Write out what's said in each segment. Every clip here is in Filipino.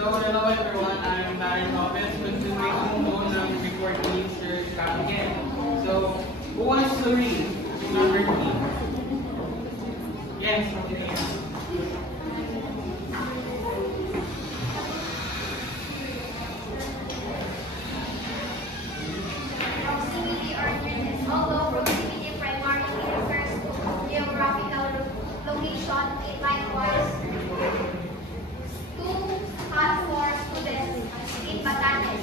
So, hello everyone, I'm Darren Lopez, continuation mo ng report ni Sir Captain. So, who wants to read number 3? Yes, okay. Proximity or nearness. Although proximity primarily refers to geographical location, it likewise for students in Batanes.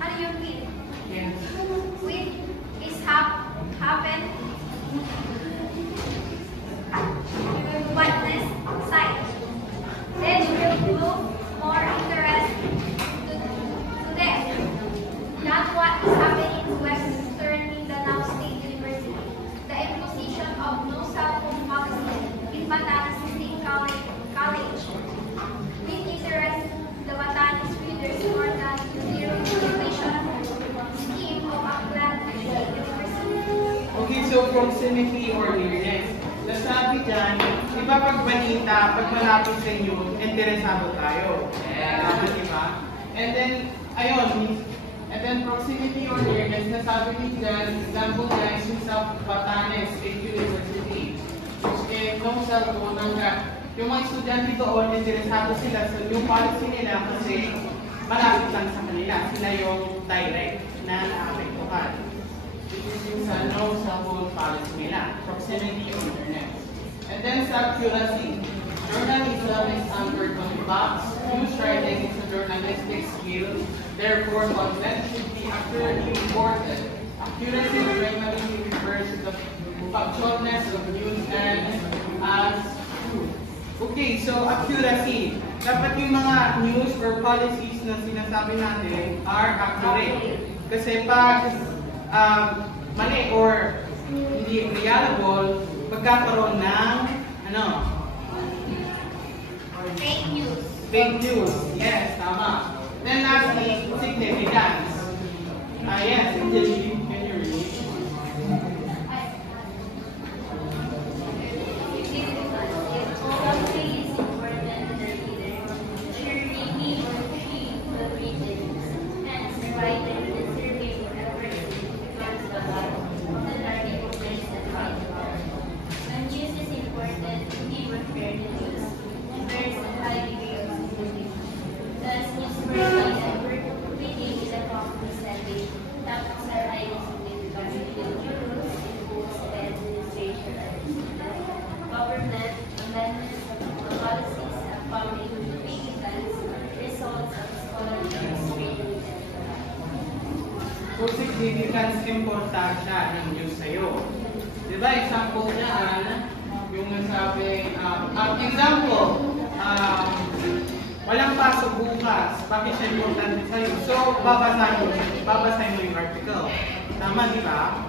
Ano yung with? Yes. With is happen witness site. Then will move more interest to them than what is happening to Western Mindanao State University. The imposition of no cell phone policy in Batanes State College with interest the Batanes readers for the zero education scheme of Aklan University. Okay, so proximity or nearness. Nasabi dyan, di ba pag balita, pag malapit sa inyo, interesado tayo. Diba? And then, ayun, and then proximity or nearness, nasabi ni dyan, example guys, yung sa Batanes State University. Nung sa yung mga estudyante doon, interesado sila sa yung policy nila kasi malapit lang sa kanila. Sila yung direct na naapektuhan. This is yung sa no cell phone policy nila. Proximity or nearness. And then sa accuracy. Journalism is anchored on facts. News writing is a journalistic skill. Therefore, content should be accurately reported. Accuracy primarily refers to the factualness of news and as truth. Okay, so accuracy. Dapat yung mga news or policies na sinasabi natin are accurate. Kasi pag mali or hindi reliable, pagkakaroon ng Fake news. Fake news. Yes, tama. Then lastly, significance. Yes, intelligence. Can you read? So, significance, importansya ng news sa'yo. Diba, example niyan, yung nasabi, example, walang pasok bukas, bakit siya importante sa'yo? So, babasahin mo yung article. Tama, di ba?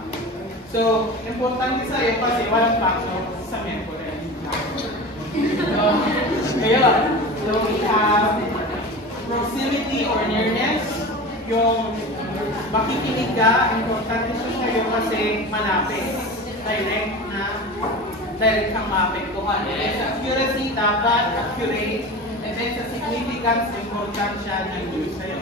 So, importante sa'yo kasi walang pasok sa Merkules. So, ayun. So, we have proximity or nearness, yung makikinig ka, importante siya sa'yo kasi malapit. Direct kang maapektuhan. And then sa accuracy, dapat accurate. And then sa significance, important siya ng news sa'yo.